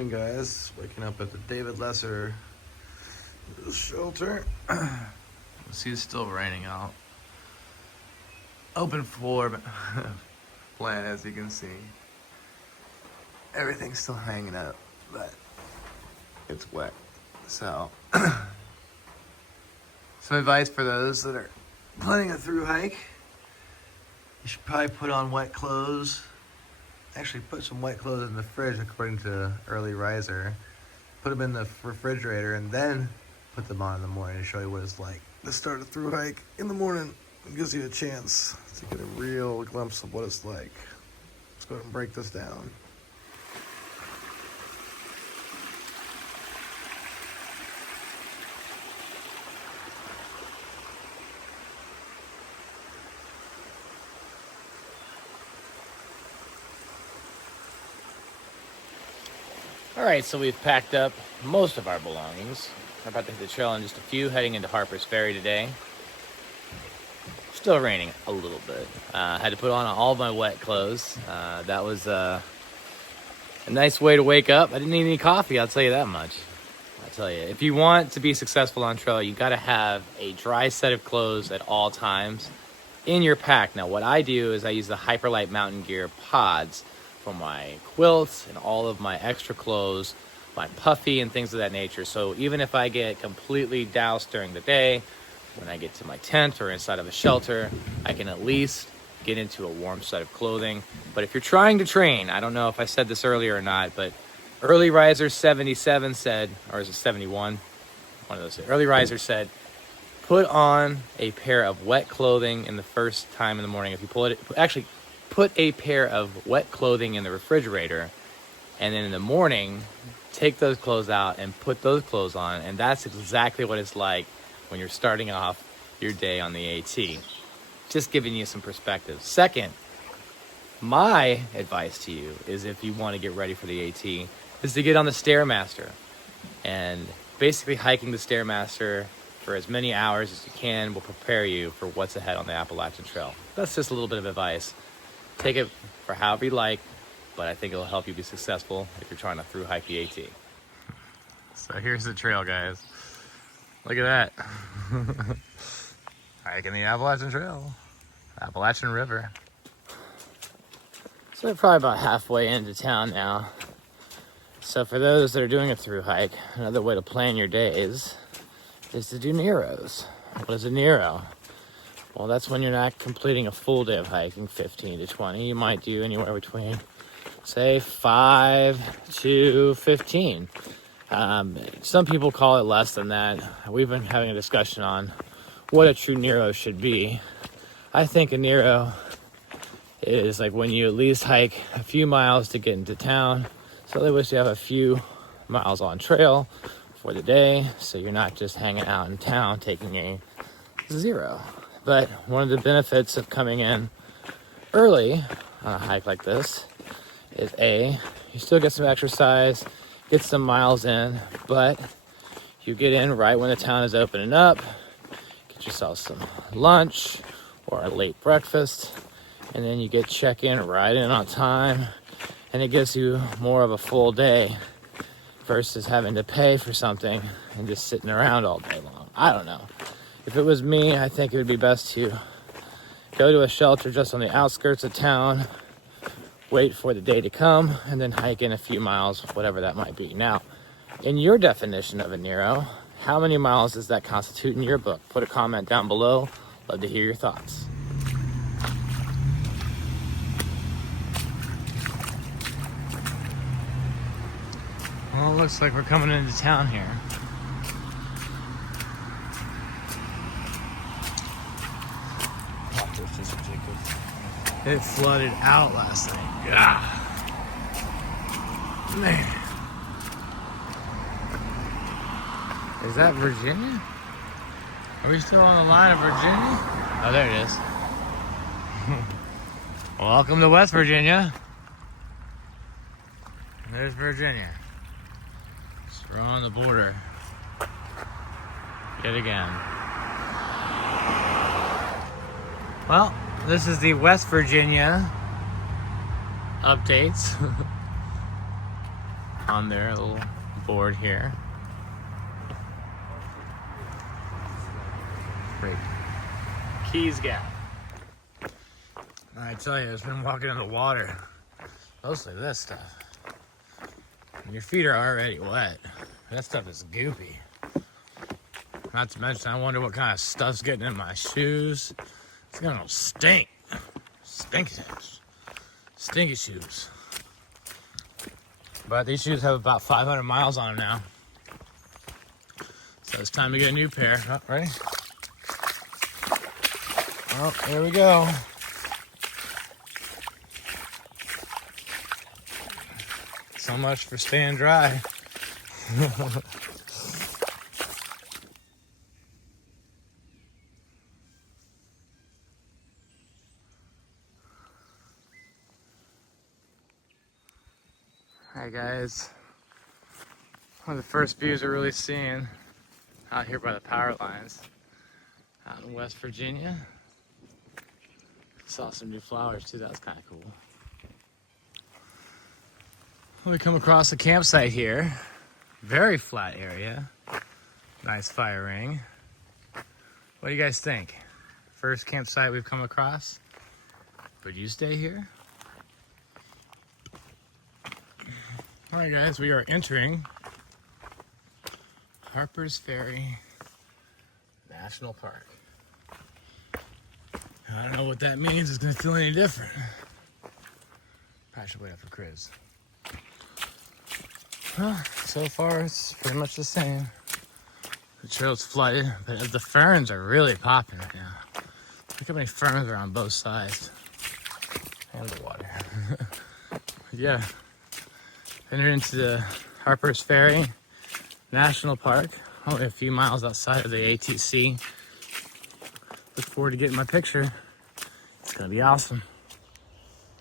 morning, guys. Waking up at the David Lesser shelter. See, it's still raining out. Open floor plan, as you can see. Everything's still hanging up, but it's wet. So, some advice for those that are planning a through hike. You should probably put on wet clothes. Actually, put some wet clothes in the fridge, according to Early Riser. Put them in the refrigerator and then put them on in the morning to show you what it's like to start a through hike in the morning. It gives you a chance to get a real glimpse of what it's like. Let's go ahead and break this down. All right, so we've packed up most of our belongings. We're about to hit the trail in just a few, heading into Harpers Ferry today. Still raining a little bit. Had to put on all my wet clothes. That was a nice way to wake up. I didn't need any coffee, I'll tell you that much. I'll tell you, if you want to be successful on trail, you gotta have a dry set of clothes at all times in your pack. Now, what I do is I use the HYPERLITE mountain gear pods for my quilts and all of my extra clothes, my puffy and things of that nature. So even if I get completely doused during the day, when I get to my tent or inside of a shelter, I can at least get into a warm set of clothing. But if you're trying to train, I don't know if I said this earlier or not, but Early Riser 77 said, or is it 71? One of those. Early Riser said, put on a pair of wet clothing in the first time in the morning. If you pull it, actually, put a pair of wet clothing in the refrigerator, and then in the morning, take those clothes out and put those clothes on, and that's exactly what it's like when you're starting off your day on the AT. Just giving you some perspective. Second, my advice to you is, if you want to get ready for the AT, is to get on the Stairmaster. And basically hiking the Stairmaster for as many hours as you can will prepare you for what's ahead on the Appalachian Trail. That's just a little bit of advice. Take it for however you like, but I think it'll help you be successful if you're trying to through hike the AT. So here's the trail, guys. Look at that. Hiking the Appalachian Trail. Appalachian River. So we're probably about halfway into town now. So for those that are doing a through hike, another way to plan your days is to do Neros. What is a Nero? Well, that's when you're not completing a full day of hiking, 15 to 20. You might do anywhere between, say, 5 to 15. Some people call it less than that. We've been having a discussion on what a true Nero should be. I think a Nero is like when you at least hike a few miles to get into town. So they wish you have a few miles on trail for the day, so you're not just hanging out in town taking a zero. But one of the benefits of coming in early on a hike like this is you still get some exercise, get some miles in, but you get in right when the town is opening up, get yourself some lunch or a late breakfast, and then you get check-in right in on time, and it gives you more of a full day versus having to pay for something and just sitting around all day long. I don't know. If it was me, I think it would be best to go to a shelter just on the outskirts of town, wait for the day to come, and then hike in a few miles, whatever that might be. Now, in your definition of a Nero, how many miles does that constitute in your book? Put a comment down below. Love to hear your thoughts. Well, it looks like we're coming into town here. It flooded out last night. Yeah. Man. Is that Virginia? Are we still on the line of Virginia? Oh, there it is. Welcome to West Virginia. There's Virginia. So we're on the border. Yet again. Well, this is the West Virginia updates. on their little board here. Great. Keys Gap. I tell you, it's been walking in the water. Mostly this stuff. And your feet are already wet. That stuff is goopy. Not to mention, I wonder what kind of stuff's getting in my shoes. It's gonna stink. Stinky shoes. Stinky shoes. But these shoes have about 500 miles on them now. So it's time to get a new pair. Oh, ready? Oh, here we go. So much for staying dry. Hi guys. One of the first views we're really seeing out here by the power lines out in West Virginia. Saw some new flowers too, that was kind of cool. We come across a campsite here. Very flat area. Nice fire ring. What do you guys think? First campsite we've come across. Would you stay here? Alright guys, we are entering Harpers Ferry National Park. I don't know what that means. It's gonna feel any different. Probably should wait up for Chris. Well, so far it's pretty much the same. The trail's flooded, but the ferns are really popping right now. Look how many ferns are on both sides. And the water. Yeah. Entered into the Harpers Ferry National Park, only a few miles outside of the ATC. Look forward to getting my picture. It's gonna be awesome.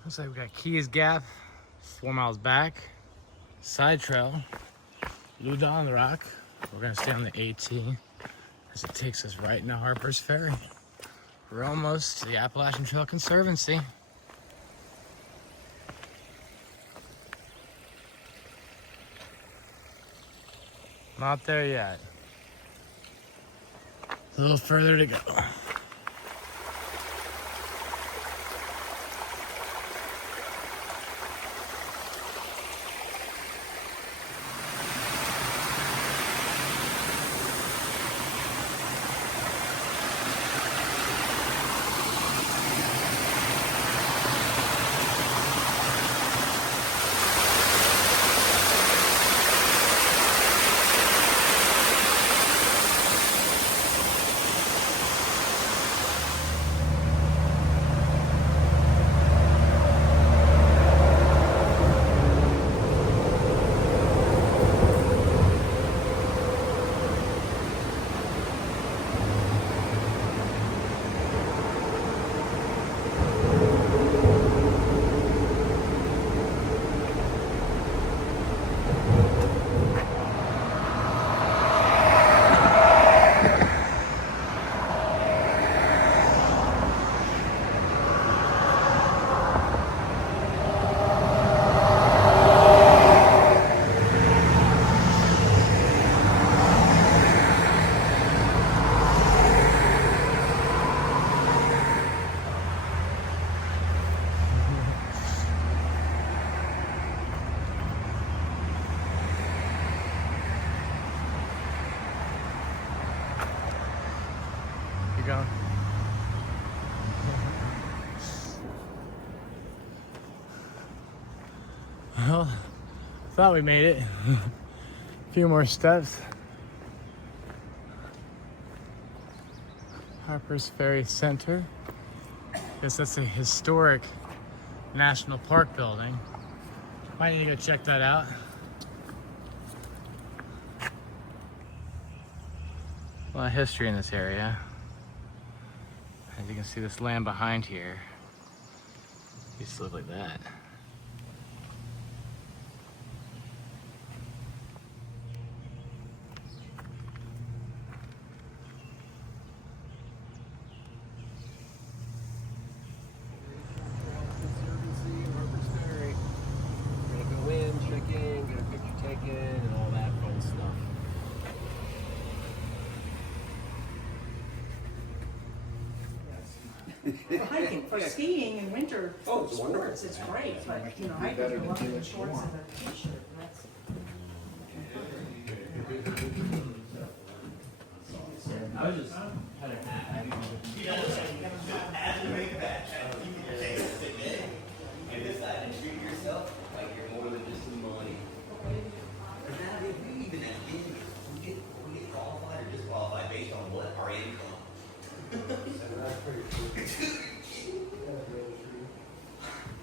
Looks like we got Keys Gap, 4 miles back. Side trail, Blue Dog Rock. We're gonna stay on the AT as it takes us right into Harpers Ferry. We're almost to the Appalachian Trail Conservancy. Not there yet. A little further to go. Going. Well, thought we made it. A few more steps. Harpers Ferry Center. Guess that's a historic national park building. Might need to go check that out. A lot of history in this area. As you can see, this land behind here used to look like that. Conservancy, Harpers Ferry. We're gonna go in, check in, get a picture For hiking, for skiing in winter Oh, it's wonderful. sports, it's great, but, you know, hiking, you're walking in shorts and a t-shirt, that's. I was just kind of And decide to treat yourself like you're more than just some money. Now, if we even have we get qualified or disqualified based on what? Our income.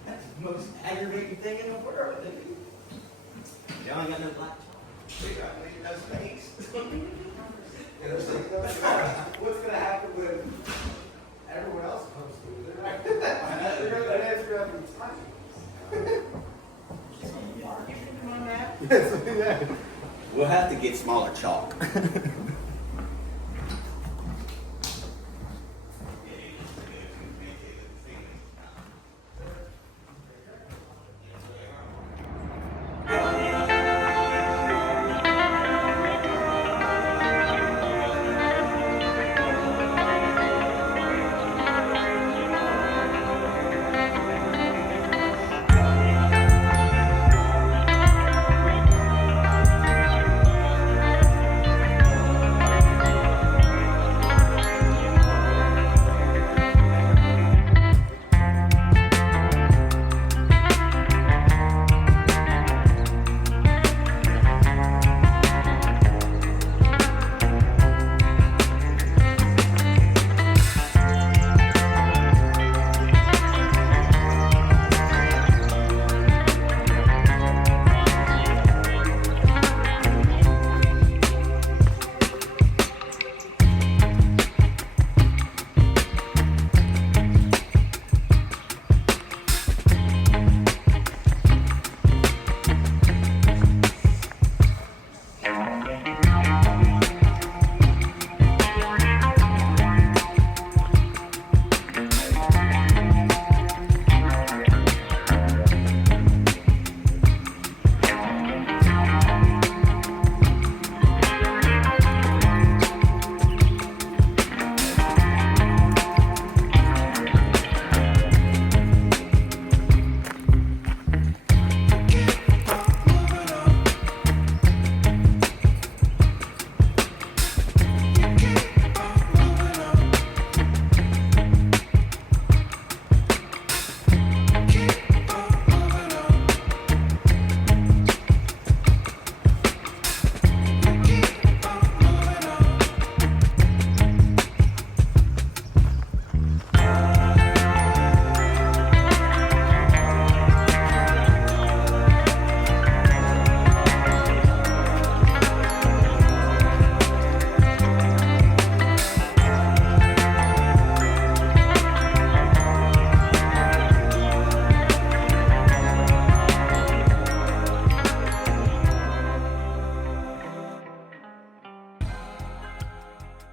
That's the most aggravating thing in the world. Now I got no black. Figure out making those things. What's going to happen when everyone else comes to it? They're going to answer up in time. On that? Yes, yeah. We'll have to get smaller chalk.